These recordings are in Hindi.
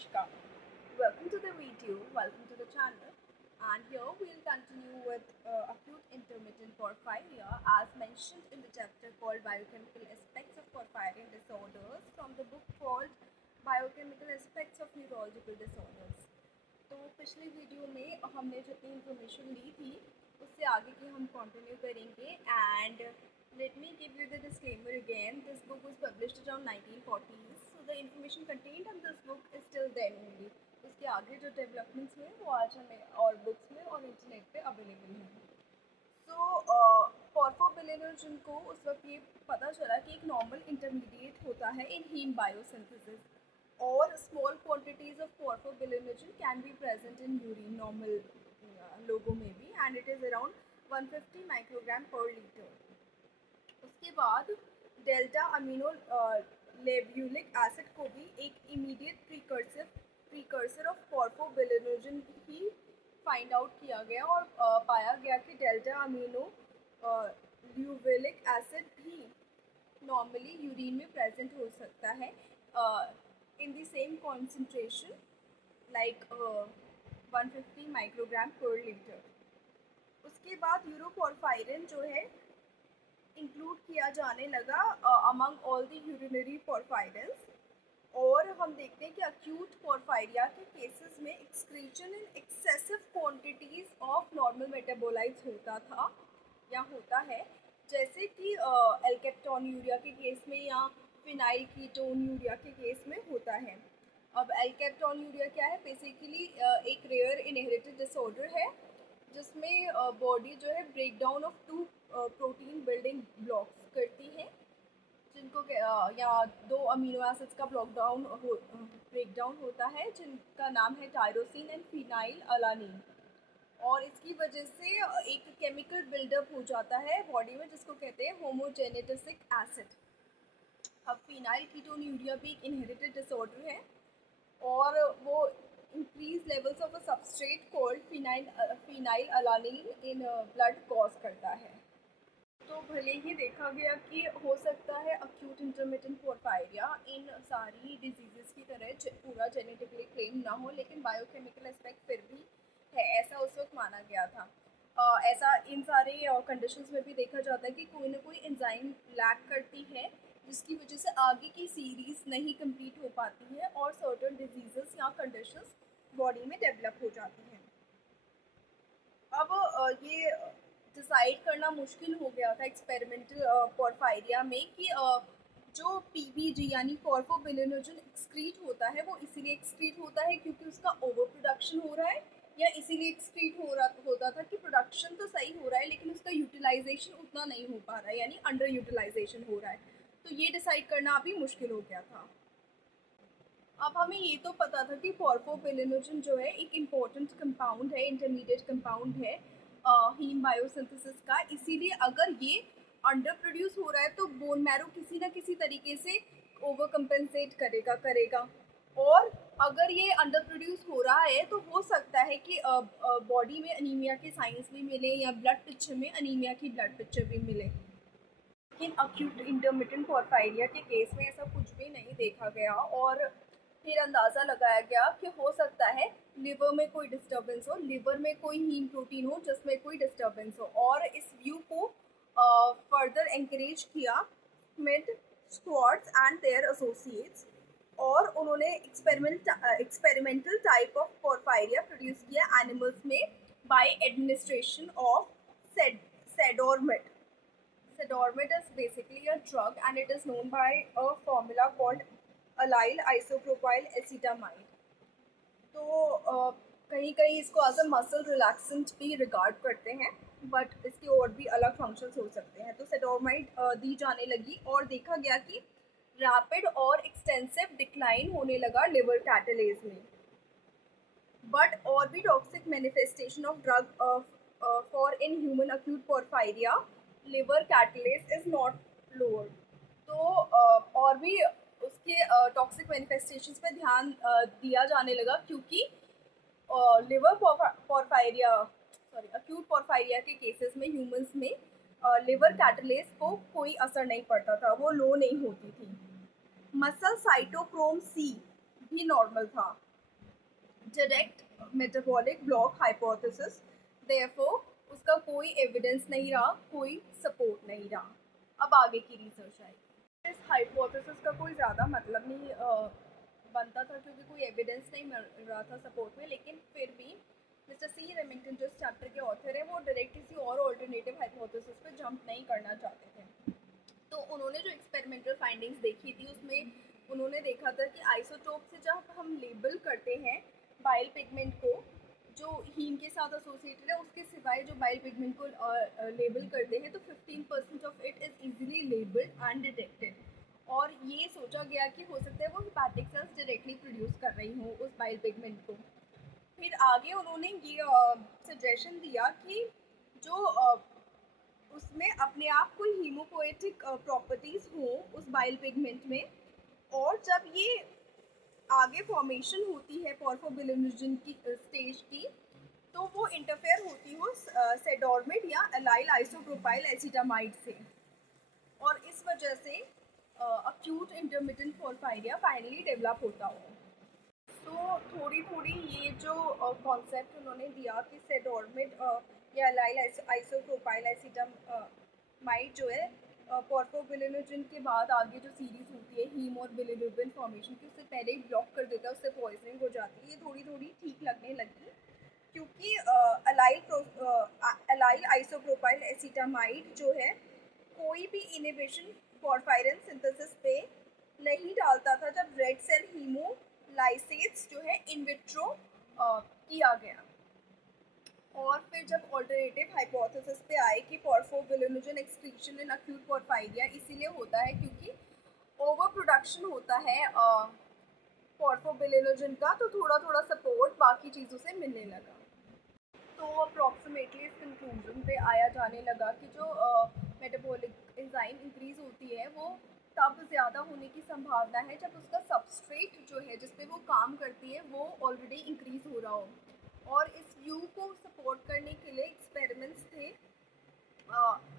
Anushka. Welcome to the video, welcome to the channel. And here we'll continue with acute intermittent porphyria as mentioned in the chapter called Biochemical Aspects of Porphyrian Disorders from the book called Biochemical Aspects of Neurological Disorders. तो पिछली वीडियो में हमने जितनी इन्फॉर्मेशन ली थी उससे आगे की हम कंटिन्यू करेंगे and let me give you the disclaimer again. This book was published around 1940s, so the information contained in this book is still then only. उसके आगे जो डेवलपमेंट्स हुए वो आज हमें और बुक्स में और इंटरनेट पे अवेलेबल हैं. सो फॉस्फोबिलिनर्जिन को उस वक्त ये पता चला कि एक नॉर्मल इंटरमीडिएट होता है इन हीम बायोसिंथेसिस और small quantities of phosphobilinogen can be present in urine normal लोगों में भी and it is around 150 microgram per litre. उसके बाद डेल्टा अमीनो लेब्यूलिक एसिड को भी एक इमीडिएट प्रीकर्सर ऑफ फॉस्फोबिलिनर्जिन ही फाइंड आउट किया गया और पाया गया कि डेल्टा अमीनो ल्यूविलिक एसिड भी नॉर्मली यूरिन में प्रेजेंट हो सकता है in the same concentration like 150 microgram per litre. उसके बाद यूरोपोर्फायरिन जो है इंक्लूड किया जाने लगा अमंग ऑल द यूरिनरी पोर्फायरिन्स और हम देखते हैं कि अक्यूट पोर्फायरिया के केसेस में excretion in excessive quantities of normal metabolites होता था या होता है, जैसे कि एल्केप्टोन्यूरिया के केस में या फिनाइल कीटोन्यूरिया के केस में होता है. अब एल्केप्टोन्यूरिया क्या है? बेसिकली एक रेयर इनहेरिटेड डिसऑर्डर है जिसमें बॉडी जो है break down of two protein building blocks करती है जिनको या दो अमीनो एसिड्स का ब्रेक डाउन होता है जिनका नाम है टायरोसिन एंड फिनाइल अलानिन और इसकी वजह से एक केमिकल बिल्डअप हो जाता है बॉडी में जिसको कहते हैं होमोजेनेटिक एसिड. अब फिनाइल कीटोन्यूरिया भी एक इनहेरिटेड डिसऑर्डर है और वो increased levels of a substrate called phenylalanine in blood cause करता है. तो भले ही देखा गया कि हो सकता है acute intermittent porphyria इन सारी डिजीज़ की तरह पूरा जेनेटिकली क्लेम ना हो, लेकिन बायोकेमिकल एस्पेक्ट फिर भी है, ऐसा उस वक्त माना गया था. ऐसा इन सारे कंडीशंस में भी देखा जाता है कि कोई ना कोई एंजाइम लैक करती है जिसकी वजह से आगे की सीरीज़ नहीं कंप्लीट हो पाती है और सर्टेन डिजीज़ेस या कंडीशंस बॉडी में डेवलप हो जाती हैं. अब ये डिसाइड करना मुश्किल हो गया था एक्सपेरिमेंटल पोर्फायरिया में कि जो पीबीजी यानी फॉस्फोबिलिनर्जिन एक्सक्रीट होता है वो इसीलिए एक्सक्रीट होता है क्योंकि उसका ओवर प्रोडक्शन हो रहा है या इसीलिए एक्सक्रीट होता था कि प्रोडक्शन तो सही हो रहा है लेकिन उसका यूटिलाइजेशन उतना नहीं हो पा रहा है यानी अंडर यूटिलाइजेशन हो रहा है. तो ये डिसाइड करना अभी मुश्किल हो गया था. अब हमें ये तो पता था कि फॉस्फोबिलिनर्जिन जो है एक इम्पॉर्टेंट कंपाउंड है, इंटरमीडिएट कंपाउंड है हीम बायोसिंथेसिस का, इसीलिए अगर ये अंडर प्रोड्यूस हो रहा है तो बोन मैरो किसी ना किसी तरीके से ओवर कंपेंसेट करेगा और अगर ये अंडर प्रोड्यूस हो रहा है तो हो सकता है कि बॉडी में अनीमिया के साइंस भी मिले या ब्लड पिक्चर में अनीमिया की ब्लड पिक्चर भी मिले. लेकिन अक्यूट इंटरमिटेंट पोर्फायरिया के केस में ऐसा कुछ भी नहीं देखा गया और फिर अंदाज़ा लगाया गया कि हो सकता है लिवर में कोई डिस्टर्बेंस हो, लिवर में कोई हीम प्रोटीन हो जिसमें कोई डिस्टर्बेंस हो और इस व्यू को फर्दर एंकरेज किया Smith, Schwartz and their associates और उन्होंने experimental type of porphyria produce किया एनिमल्स में by administration of sedormid. Sedormit is basically a drug and it is known by a formula called allyl isopropyl acetamide. तो कहीं कहीं इसको एज अ मसल रिलैक्सेंट भी रिगार्ड करते हैं बट इसके और भी अलग फंक्शंस हो सकते हैं. तो सेडोर्माइड दी जाने लगी और देखा गया कि रैपिड और एक्सटेंसिव डिक्लाइन होने लगा लिवर कैटालेज में. बट और भी toxic manifestation of drug for in human acute porphyria liver catalase is not lower. तो और भी उसके टॉक्सिक मैनिफेस्टेशंस पे ध्यान दिया जाने लगा क्योंकि लिवर पोर्फायरिया अक्यूट पोर्फायरिया के केसेस में ह्यूमंस में लिवर कैटालेज को कोई असर नहीं पड़ता था, वो लो नहीं होती थी. मसल साइटोक्रोम सी भी नॉर्मल था direct metabolic block hypothesis, therefore उसका कोई एविडेंस नहीं रहा, कोई सपोर्ट नहीं रहा। अब आगे की रिसर्च आएगी। इस हाइपोथेसिस का कोई ज़्यादा मतलब नहीं बनता था क्योंकि कोई एविडेंस नहीं मिल रहा था सपोर्ट में, लेकिन फिर भी मिस्टर सी रेमिंगटन जो इस चैप्टर के ऑथर है वो डायरेक्ट किसी और ऑल्टरनेटिव हाइपोथेसिस पे जंप नहीं करना चाहते थे। तो उन्होंने जो एक्सपेरिमेंटल फाइंडिंग्स देखी थी उसमें उन्होंने देखा था कि आइसोटोप से जब हम लेबल करते हैं बाइल पिगमेंट को जो हीम के साथ एसोसिएटेड है, उसके सिवाय जो बाइल पिगमेंट को लेबल करते हैं तो 15% of it is easily labelled and detected. और ये सोचा गया कि हो सकता है वो हिपैटिक सेल्स डायरेक्टली प्रोड्यूस कर रही हूँ उस बाइल पिगमेंट को। फिर आगे उन्होंने ये सजेशन दिया कि जो उसमें अपने आप कोई हीमोपोएटिक प्रॉपर्टीज़ हों उस बाइल पिगमेंट में, और जब ये आगे फॉर्मेशन होती है पोर्फोबिलिनोजन की स्टेज की, तो वो इंटरफेयर होती हो सेडोर्मिड या एलाइल आइसोप्रोपाइल एसिटामाइड से, और इस वजह से अक्यूट इंटरमिटेंट पोर्फायरिया फाइनली डेवलप होता हो। तो थोड़ी थोड़ी ये जो कॉन्सेप्ट उन्होंने दिया कि सेडोर्मिड या एलाइल आइसोप्रोपाइल एसिटामाइड जो है पोर्फोबिलिनोजन के बाद आगे जो सीरीज होती है हीम और बिलिरुबिन फॉर्मेशन की, उससे पहले ही ब्लॉक कर देता है, उससे पॉइजनिंग हो जाती है। ये थोड़ी थोड़ी ठीक लगने लगी क्योंकि एलाइल आइसोप्रोपाइल एसिटामाइड जो है कोई भी इनिबिशन पोर्फायरिन सिंथेसिस पे नहीं डालता था जब रेड सेल हीमोलाइसेट्स जो है इन विट्रो किया गया। और फिर जब ऑल्टरनेटिव हाइपोथेसिस पे आए कि पोर्फोबिलिनोजन एक्सक्रीशन इन अक्यूट पोर्फायरिया इसीलिए होता है क्योंकि ओवर प्रोडक्शन होता है पोर्फोबिलिनोजन का, तो थोड़ा थोड़ा सपोर्ट बाकी चीज़ों से मिलने लगा। तो अप्रॉक्सीमेटली इस कंक्लूजन पे आया जाने लगा कि जो मेटाबॉलिक एंजाइम इंक्रीज होती है वो तब ज़्यादा होने की संभावना है जब उसका सबस्ट्रेट जो है जिस पे वो काम करती है वो ऑलरेडी इंक्रीज हो रहा हो। और इस व्यू को सपोर्ट करने के लिए एक्सपेरिमेंट्स थे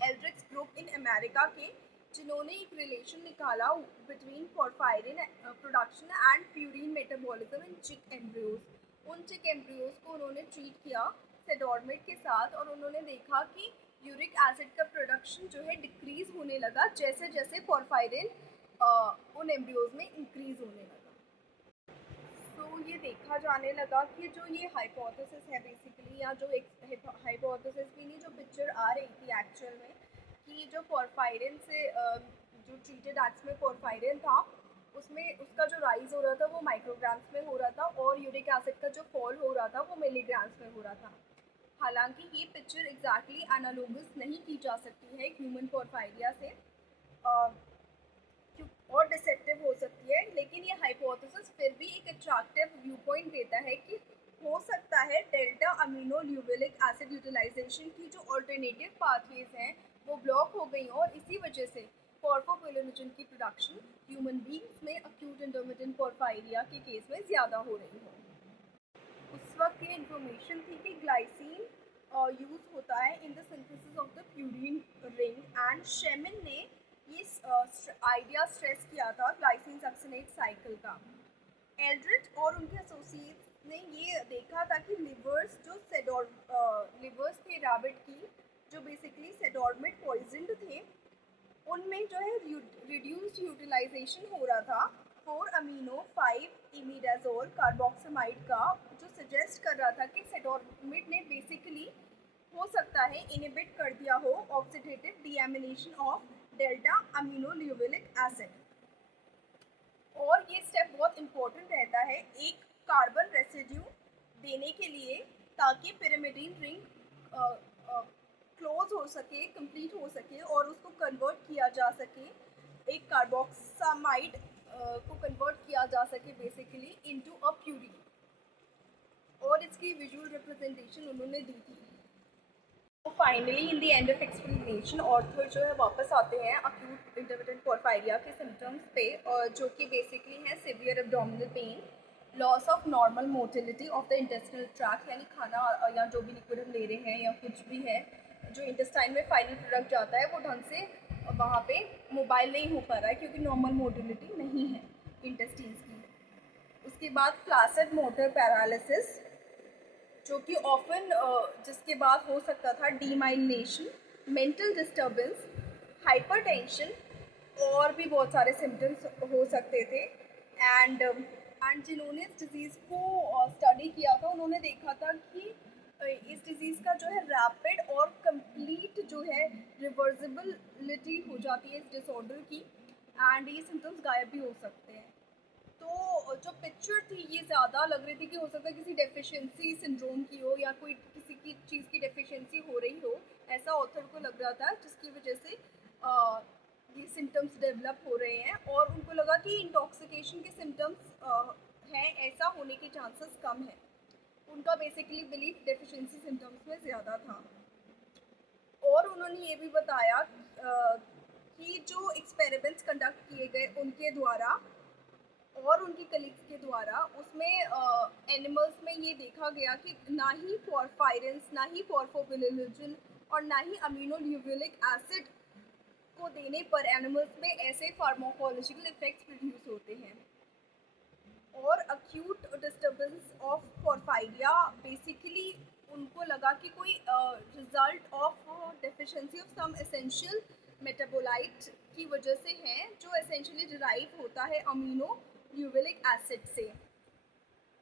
एल्ड्रिक्स ग्रुप इन अमेरिका के, जिन्होंने एक रिलेशन निकाला between porphyrin production and purine metabolism in chick embryos. उन चिक एम्ब्रियोज को उन्होंने ट्रीट किया सेडोर्मिड के साथ और उन्होंने देखा कि यूरिक एसिड का प्रोडक्शन जो है डिक्रीज होने लगा जैसे जैसे पोर्फायरिन उन एम्ब्रियोज में इंक्रीज होने लगा। तो ये देखा जाने लगा कि जो ये हाइपोथेसिस है बेसिकली, या जो एक हाइपोथेसिस भी नहीं, जो पिक्चर आ रही थी एक्चुअल में कि जो पोर्फायरिन से जो ट्रीटेड एक्ट्स में पोर्फायरिन था उसमें उसका जो राइज हो रहा था वो माइक्रोग्राम्स में हो रहा था और यूरिक एसिड का जो फॉल हो रहा था वो मिलीग्राम्स में हो रहा था। हालांकि ये पिक्चर एग्जैक्टली एनालोगस नहीं की जा सकती है ह्यूमन पोर्फायरिया से और डिसेप्टिव हो सकती है, लेकिन ये हाइपोथेसिस फिर भी एक अट्रैक्टिव व्यू पॉइंट देता है कि हो सकता है delta amino levulinic acid utilisation की जो ऑल्टरनेटिव पाथवेज हैं वो ब्लॉक हो गई और इसी वजह से पोर्फोबिलिनोजन की प्रोडक्शन ह्यूमन बींग्स में अक्यूट इंटरमिटेंट पोर्फायरिया के केस में ज़्यादा हो रही हो। उस वक्त ये इन्फॉर्मेशन थी कि ग्लाइसिन यूज़ होता है in the synthesis of the purine ring, and Shemin ने ये आइडिया स्ट्रेस किया था ग्लाइसिन सक्सिनेट साइकिल का। एल्ड्रिच और उनके एसोसिएट्स ने ये देखा था कि लिवर्स जो लिवर्स थे रैबिट की जो बेसिकली सेडोर्मिड पॉइजनड थे, उनमें जो है रिड्यूस्ड यूटिलाइजेशन हो रहा था 4 अमीनो 5 इमिडाजोल कार्बोक्सिमाइड का, जो सजेस्ट कर रहा था कि सेडोर्मिड ने बेसिकली हो सकता है इनिबिट कर दिया हो oxidative deamination of delta amino levulinic acid. और ये स्टेप बहुत इंपॉर्टेंट रहता है एक कार्बन रेसिड्यू देने के लिए ताकि पिरिमिडीन रिंग क्लोज हो सके, कंप्लीट हो सके और उसको कन्वर्ट किया जा सके, एक कार्बोक्सामाइड को कन्वर्ट किया जा सके बेसिकली इनटू अ प्यूरिन। और इसकी विजुअल रिप्रेजेंटेशन उन्होंने दी थी। तो finally in the end of explanation author जो है वापस आते हैं अक्यूट इंटरमिटेंट पोर्फायरिया के सिम्टम्स पे, और जो कि बेसिकली है severe abdominal pain, loss of normal motility of the intestinal tract, यानी खाना या जो भी लिक्विड हम ले रहे हैं या कुछ भी है जो इंटेस्टाइन में फाइनल प्रोडक्ट जाता है वो ढंग से वहाँ पे मोबाइल नहीं हो पा रहा है क्योंकि नॉर्मल मोटिलिटी नहीं है इंटेस्टाइन्स की। उसके बाद फ्लासिड मोटर पैरालिसिस, जो कि ऑफन जिसके बाद हो सकता था डीमाइलिनेशन, मेंटल डिस्टर्बेंस, हाइपरटेंशन और भी बहुत सारे सिम्टम्स हो सकते थे। एंड जिन्होंने इस डिज़ीज़ को स्टडी किया था उन्होंने देखा था कि इस डिज़ीज़ का जो है रैपिड और कंप्लीट जो है रिवर्सिबिलिटी हो जाती है इस डिसऑर्डर की, एंड ये सिम्टम्स गायब भी हो सकते हैं। तो जो पिक्चर थी ये ज़्यादा लग रही थी कि हो सकता है किसी डेफिशिएंसी सिंड्रोम की हो या कोई किसी की चीज़ की डेफिशिएंसी हो रही हो, ऐसा ऑथर को लग रहा था, जिसकी वजह से ये सिम्टम्स डेवलप हो रहे हैं। और उनको लगा कि इंटॉक्सिकेशन के सिम्टम्स हैं, ऐसा होने के चांसेस कम है। उनका बेसिकली बिलीफ डेफिशिएंसी सिम्टम्स में ज़्यादा था। और उन्होंने ये भी बताया कि जो एक्सपेरिमेंट्स कंडक्ट किए गए उनके द्वारा और उनकी कलीग्स के द्वारा, उसमें एनिमल्स में ये देखा गया कि ना ही पॉरफायरिन्स, ना ही पॉरफोबिलिजन और ना ही अमीनोल्यूविलिक एसिड को देने पर एनिमल्स में ऐसे फार्माकोलॉजिकल इफेक्ट्स प्रोड्यूस होते हैं। और acute disturbance of porphyria, basically उनको लगा कि कोई result of deficiency of some essential metabolite की वजह से है, जो एसेंशियली डिराइव होता है अमीनो ल्यूविलिक एसिड से।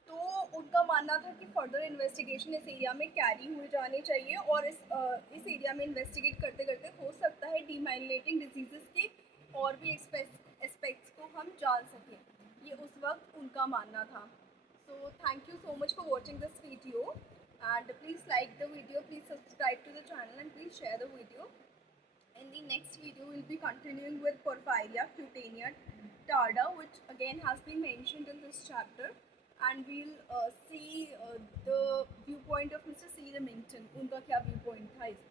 तो उनका मानना था कि फर्दर इन्वेस्टिगेशन इस एरिया में कैरी हुए जाने चाहिए, और इस एरिया में इन्वेस्टिगेट करते करते हो सकता है डीमाइलिनेटिंग डिजीजेस के और भी एस्पेक्ट्स को हम जान सकें। ये उस वक्त उनका मानना था। So thank you so much for watching this video, and please like the video, please subscribe to the channel, and please share the video. In the next video, we'll be continuing with Porphyria cutanea tarda, which again has been mentioned in this chapter, and we'll see the viewpoint of Mr. C. Remington. उनका क्या viewpoint था इस